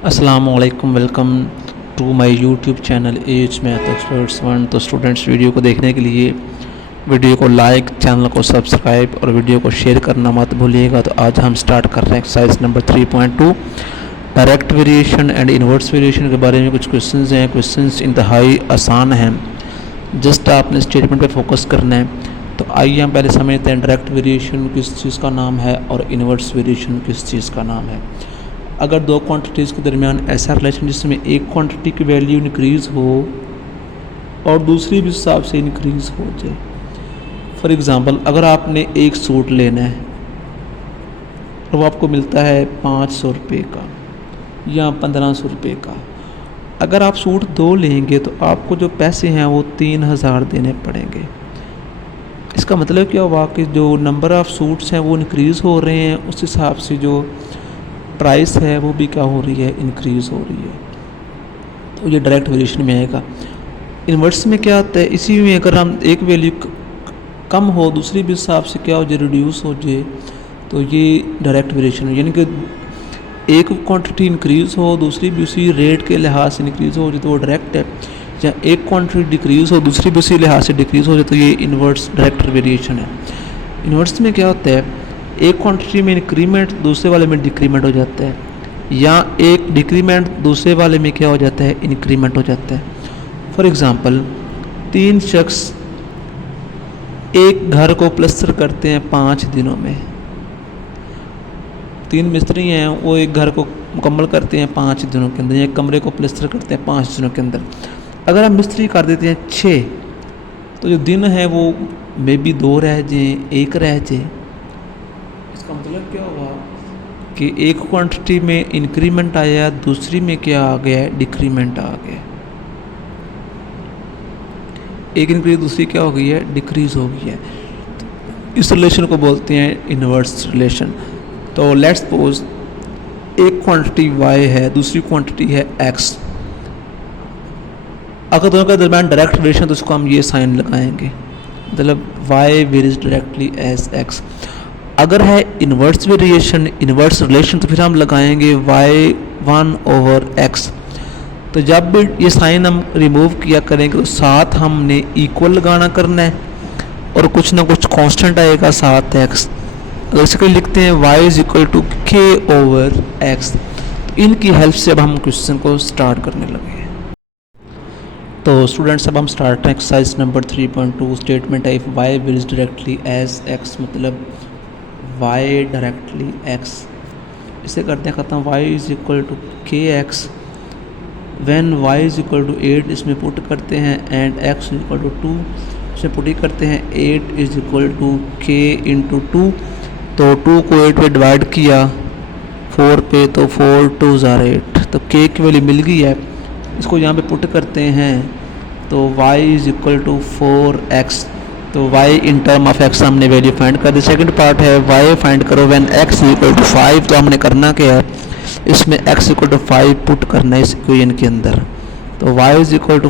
अस्सलामुअलैकुम, welcome to my YouTube channel as math experts one. तो students, video को देखने के लिए वीडियो को लाइक, चैनल को सब्सक्राइब और वीडियो को शेयर करना मत भूलिएगा। तो आज हम स्टार्ट कर रहे हैं exercise number 3.2 direct variation and inverse variation के बारे में। कुछ क्वेश्चंस हैं, क्वेश्चंस इंतहाई आसान हैं, जस्ट आपने स्टेटमेंट पे फोकस करना है। तो आइए हम पहले समझते हैं डायरेक्ट वेरिएशन किस चीज़ का नाम है और इन्वर्स वेरिएशन किस चीज़ का नाम है। अगर दो क्वांटिटीज़ के दरमियान ऐसा रिलेशन जिसमें एक क्वांटिटी की वैल्यू इंक्रीज़ हो और दूसरी भी हिसाब से इंक्रीज़ हो जाए। फॉर एग्ज़ाम्पल, अगर आपने एक सूट लेना है और वो आपको मिलता है 500 रुपये का या 1500 रुपये का, अगर आप सूट दो लेंगे तो आपको जो पैसे हैं वो 3000 देने पड़ेंगे। इसका मतलब क्या हुआ कि जो नंबर ऑफ़ सूट्स हैं वो इंक्रीज़ हो रहे हैं, उस हिसाब से जो प्राइस है वो भी क्या हो रही है, इंक्रीज़ हो रही है। तो ये डायरेक्ट वेरिएशन में आएगा। इन्वर्स में क्या होता है, इसी में अगर हम एक वैल्यू कम हो दूसरी भी हिसाब से क्या हो जाए, रिड्यूस हो जाए, तो ये डायरेक्ट वेरिएशन है। यानी कि एक क्वांटिटी इंक्रीज़ हो दूसरी भी उसी रेट के लिहाज से इंक्रीज़ हो जाए तो वो डायरेक्ट है, या एक क्वांटिटी डिक्रीज़ हो दूसरी भी उसी लिहाज से डिक्रीज़ हो जाए तो ये इन्वर्स डायरेक्ट वेरिएशन है। इन्वर्स में क्या होता है, एक क्वांटिटी में इंक्रीमेंट दूसरे वाले में डिक्रीमेंट हो जाता है, या एक डिक्रीमेंट दूसरे वाले में क्या हो जाता है, इंक्रीमेंट हो जाता है। फॉर एग्ज़ाम्पल, 3 शख्स एक घर को प्लस्तर करते हैं 5 दिनों में। 3 मिस्त्री हैं, वो एक घर को मुकम्मल करते हैं 5 दिनों के अंदर, या एक कमरे को प्लस्तर करते हैं 5 दिनों के अंदर। अगर हम मिस्त्री कर देते हैं 6, तो जो दिन है वो मे बी 2 रह जाए, 1 रह जाए। इसका मतलब क्या हुआ कि एक क्वांटिटी में इंक्रीमेंट आया, दूसरी में क्या आ गया, डिक्रीमेंट आ गया। एक इंक्रीज दूसरी क्या हो गई है, डिक्रीज हो गई है। इस रिलेशन को बोलते हैं इन्वर्स रिलेशन। तो लेट्स सपोज एक क्वांटिटी y है, दूसरी क्वांटिटी है x। अगर दोनों के दरमियान डायरेक्ट रिलेशन तो उसको हम ये साइन लगाएंगे, मतलब y varies directly as x। अगर है इन्वर्स वेरिएशन, इन्वर्स रिलेशन, तो फिर हम लगाएंगे y1/x। तो जब भी ये साइन हम रिमूव किया करेंगे तो साथ हमने इक्वल लगाना करना है और कुछ ना कुछ कांस्टेंट आएगा साथ x। अगर इसके लिखते हैं y=k/x। तो इनकी हेल्प से अब हम क्वेश्चन को स्टार्ट करने लगे हैं। तो स्टूडेंट्स, अब हम स्टार्ट हैं एक्सरसाइज नंबर 3.2। स्टेटमेंट है if y varies directly as x, मतलब y डायरेक्टली x। इसे करते हैं ख़त्म, y=kx व्हेन y=8 इसमें पुट करते हैं, एंड x=2 इसमें पुट ही करते हैं। 8=k × 2, तो 2 को 8 पे डिवाइड किया 4 पे, तो 4 2 8, तो k की वैल्यू मिल गई है। इसको यहाँ पे पुट करते हैं तो y=4x। तो y in term of x हमने वैल्यू फाइंड कर दी। सेकंड पार्ट है y फाइंड करो व्हेन x=5। तो हमने करना क्या है, इसमें x=5 पुट करना है इस इक्वेशन के अंदर। तो y=4 ×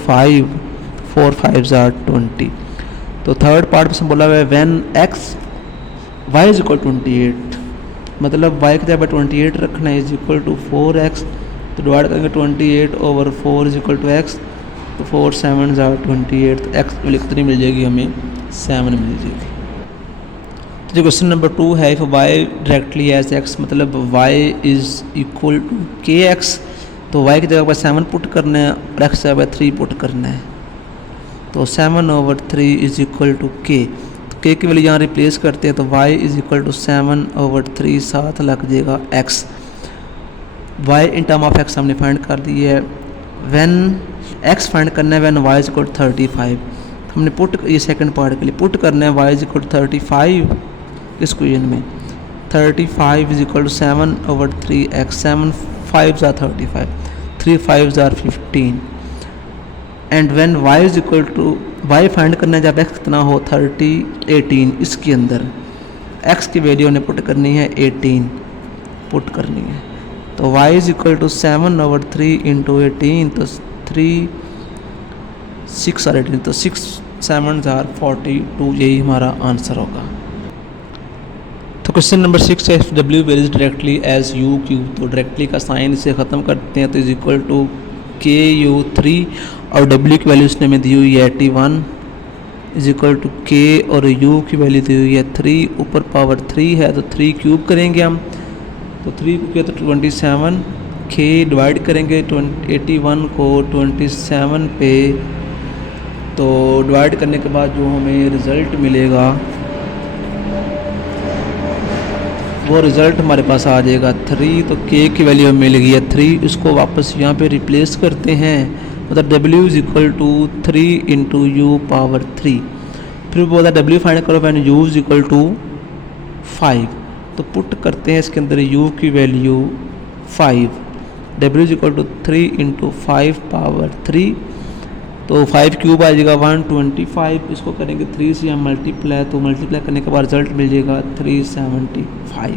5, 4 5 20। तो थर्ड पार्ट में बोला हुआ है व्हेन y=28, मतलब y की जगह 28 रखना है, =4x। तो डिवाइड करेंगे 28/4 = x, तो 4 7 28, तो x वैल्यू कितनी मिल जाएगी, हमें 7 मिल जाएगी। तो जो क्वेश्चन नंबर 2 है, if y directly as x, मतलब y=kx, तो y की जगह पर 7 पुट करना है और x की जगह पर 3 पुट करना है। तो 7/3 = k। तो k की वैल्यू यहाँ रिप्लेस करते हैं, तो y = 7/3 साथ लग जाएगा x। y in term of x हमने फाइंड कर दी है। व्हेन x फाइंड करना है व्हेन y=35। हमने पुट, ये सेकंड पार्ट के लिए पुट करना है y=35 इस क्वेश्चन में। 35 = 7/3x, 7 5 35, 3 5 15। And when y find करना है जब x कितना हो, 18 इसके अंदर x की वैल्यू ने पुट करनी है, 18 पुट करनी है। तो y=7/3 × 18, तो 3 6 और 18, तो 6 7 42, यही हमारा आंसर होगा। तो क्वेश्चन नंबर 6 है, W varies directly as U cube, तो डायरेक्टली का साइन से ख़त्म करते हैं तो is equal to K U 3 और डब्ल्यू की वैल्यू उसने में दी हुई है 81 इज इक्वल टू के और यू की वैल्यू दी हुई है 3, ऊपर पावर 3 है तो 3 क्यूब करेंगे हम, तो 3 को किया तो 27, के डिवाइड करेंगे 81 को 27 पे, तो डिवाइड करने के बाद जो हमें रिज़ल्ट मिलेगा वो रिज़ल्ट हमारे पास आ जाएगा 3, तो के की वैल्यू हमें मिल गई है 3, उसको वापस यहाँ पे रिप्लेस करते हैं, मतलब w is equal to 3 into U power 3, फिर बोला w फाइंड करो when u is equal to 5, तो पुट करते हैं इसके अंदर u की value 5, w is equal to 3 into 5 power 3, तो 5 क्यूब आ जाएगा 125, इसको करेंगे 3 से हम मल्टीप्लाई, तो मल्टीप्लाई करने के बाद रिजल्ट मिल जाएगा 375।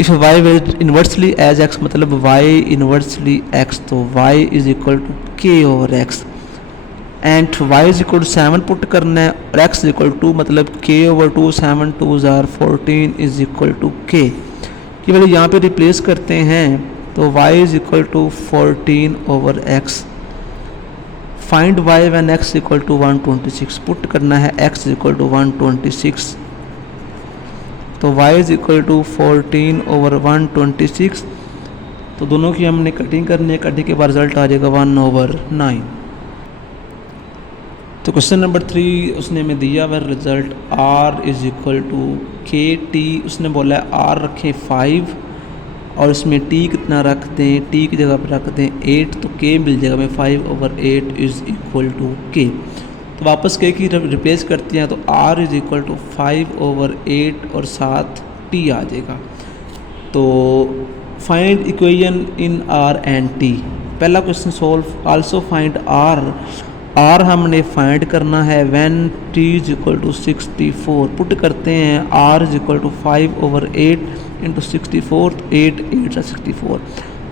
If y is inversely as x, मतलब y इन्वर्सली x, तो y is equal to k over x, and y is equal to 7 put करना है और x इज इक्वल टू मतलब k over 2, 7 2s are 14 is equal to k की value यहाँ पे replace करते हैं, तो y is equal to 14 over x, find y when x equal to 126, put करना है x इक्वल टू 126, तो y is equal to 14 over 126, तो दोनों की हमने कटिंग करनी है, कटिंग के बाद रिजल्ट आ जाएगा 1/9। तो क्वेश्चन नंबर 3 उसने हमें दिया हुआ result r is equal to K T, उसने बोला है r रखें 5 और इसमें t कितना रख दें, t की जगह पर रख दें 8, तो k मिल जाएगा हमें 5/8 इज़ इक्वल टू k, तो वापस k की रिप्लेस करते हैं तो r इज़ इक्वल टू 5/8 और साथ t आ जाएगा। तो find equation in r and t, पहला question solve, also find r हमने फाइंड करना है when t is equal to 64, put करते हैं r is equal to 5/8 into 64, 8 8 64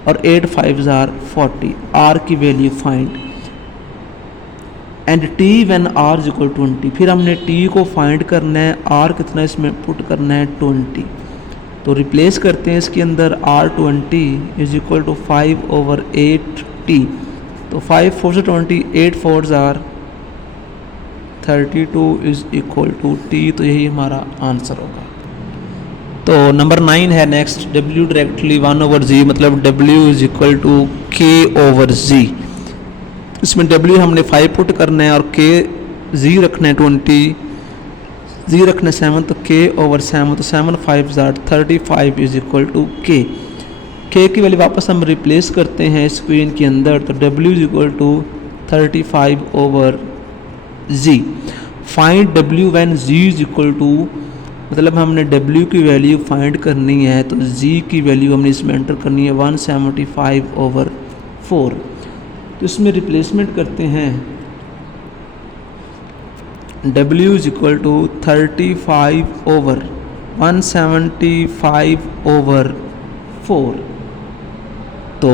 और 8 5s are 40, r की value find, and t when r is equal to 20, फिर हमने t को फाइंड करना है, r कितना इसमें पुट करना है 20, तो रिप्लेस करते हैं इसके अंदर r20 is equal to 5/8t, तो 5 4 से 20, 8 4s are 32 is equal to t, तो यही हमारा आंसर होगा। तो नंबर 9 है नेक्स्ट, w डायरेक्टली 1/z, मतलब w is equal to k over z, इसमें w हमने 5 पुट करना है और k z रखना है 20, z रखना है 7, तो k ओवर 7, तो 7 5s are 35 is equal to k, k की वैल्यू वापस हम रिप्लेस करते हैं स्क्रीन के अंदर, तो w is equal to 35/z, find w when z is equal to, मतलब हमने w की वैल्यू फाइंड करनी है, तो z की वैल्यू हमने इसमें एंटर करनी है 175/4, तो इसमें रिप्लेसमेंट करते हैं, w इज इक्वल टू 35/175/4, तो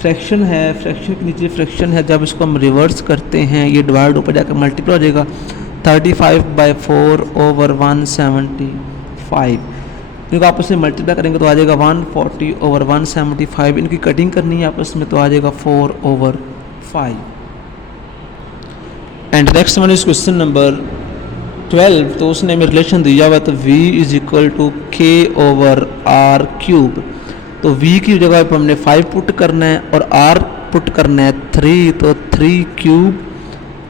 फ्रैक्शन है, फ्रैक्शन के नीचे फ्रैक्शन है, जब इसको हम रिवर्स करते हैं ये डिवाइड ऊपर जाकर मल्टीप्लाई हो जाएगा, 35/4/175, इनको आपस में मल्टीप्लाई करेंगे तो आ जाएगा 140/175, इनकी कटिंग करनी है आपस में तो आ जाएगा 4/5। And next one is question number 12, तो उसने हमें रिलेशन दिया हुआ तो v is equal to k over r cube, तो v की जगह पर हमने 5 पुट करना है और r पुट करना है 3, तो 3 क्यूब,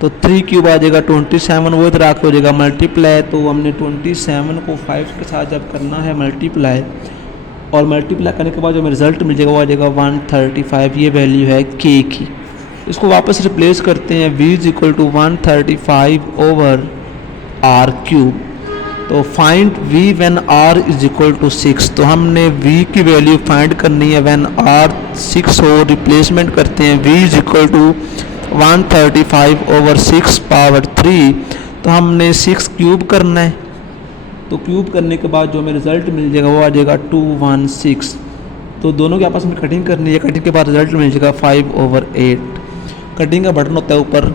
तो 3 क्यूब आ जाएगा 27, वो इधर आके हो जाएगा मल्टीप्लाई, तो हमने 27 को 5 के साथ जब करना है मल्टीप्लाई, और मल्टीप्लाई करने के बाद जो हमें रिजल्ट मिल जाएगा वो आ जाएगा 135, ये वैल्यू है k की, इसको वापस रिप्लेस करते हैं, v is equal to 135/r cube, तो find v when r is equal to 6, तो हमने v की वैल्यू फाइंड करनी है व्हेन r 6 हो, रिप्लेसमेंट करते हैं, v इज इक्वल टू 135/6/3, तो हमने 6 क्यूब करना है, तो क्यूब करने के बाद जो हमें रिजल्ट मिल जाएगा वो आ जाएगा 216, तो दोनों के आपस में कटिंग करनी है, कटिंग के बाद रिजल्ट मिल जाएगा 5/8, कटिंग का बटन होता है ऊपर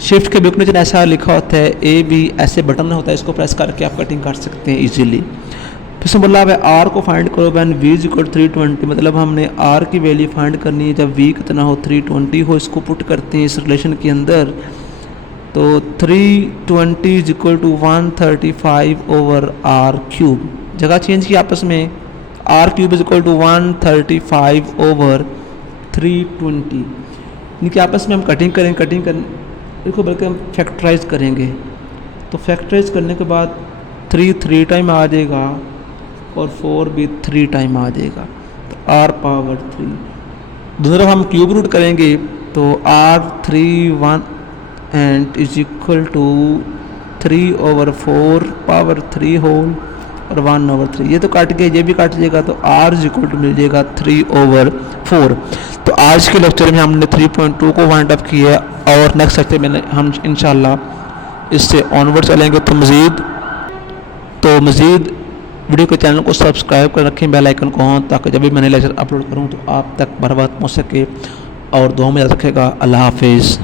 शिफ्ट के बुक नीचे ऐसा लिखा होता है ए बी, ऐसे बटन होता है, इसको प्रेस करके आप कटिंग कर सकते हैं इजीली। तो इसमें बोला है आर को फाइंड करो व्हेन वी इज इक्वल 320, मतलब हमने आर की वैल्यू फाइंड करनी है जब वी कितना हो 320 हो। इसको पुट करते हैं इस रिलेशन के अंदर, तो 320 is equal to 135 over r cube, जगह चेंज की आपस में, r cube is equal to 135 over 320, इनके आपस में हम कटिंग करें इसको बल्कि हम फैक्टराइज करेंगे। तो फैक्टराइज करने के बाद 3 टाइम आ जाएगा और 4 भी 3 टाइम आ जाएगा, तो r पावर 3। दूसरी तरफ हम क्यूब रूट करेंगे तो r3 and is equal to 3 over 4 power 3 whole और 1 ओवर 3, ये तो काट गया, ये भी काट जाएगा, तो r इज इक्वल टू मिल जाएगा 3 ओवर 4। तो आज के लेक्चर में हमने 3.2 को वाइंड अप किया और नेक्स्ट लेक्चर में हम इंशाल्लाह इससे ऑनवर्ड चलेंगे। तो मज़ीद वीडियो के चैनल को सब्सक्राइब कर रखें, बेल आइकन को ऑन, ताकि जब भी मैंने लेक्चर अपलोड करूं तो आप तक बर वक्त पहुँच सके। और दुआ में याद रखेगा। अल्लाह हाफिज़।